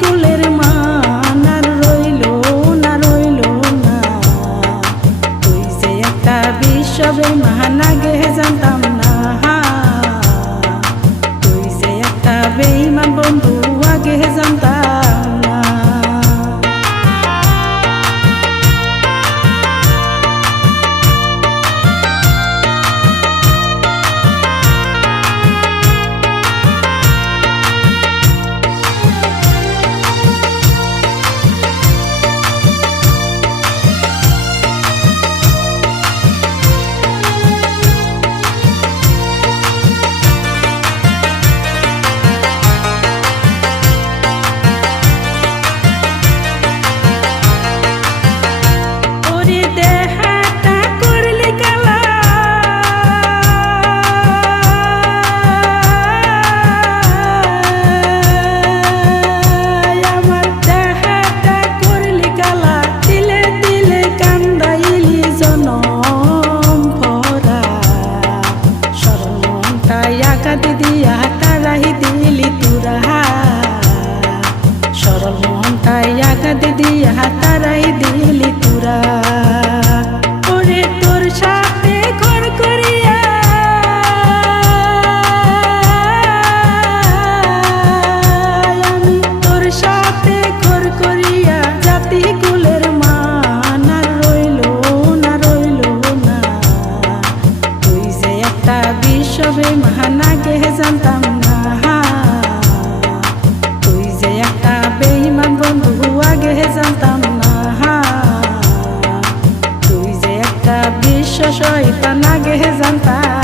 কুলের মান আর রইলো না তুই যে একটা বিশ্ববে মহান আগে জানতাম না তুই যে একটা বেঈমান বন্ধু আগে জানতাম না। দিয়া তারাই দিলি তুরা সরল মনটাই আঘাত দিয়া তারাই দিলি তুরা ওরে তোর সাথে ঘর করিয়া আমি তোর সাথে ঘর করিয়া জাতি কুলের মান আর রইলো না তুই যে একটা বিশ্ববে মহান আগে জানতাম না তুই যে একটা বেঈমান বন্ধু আগে জানতাম না তুই যে একটা বিশ্ব শয়তান আগে জানতাম।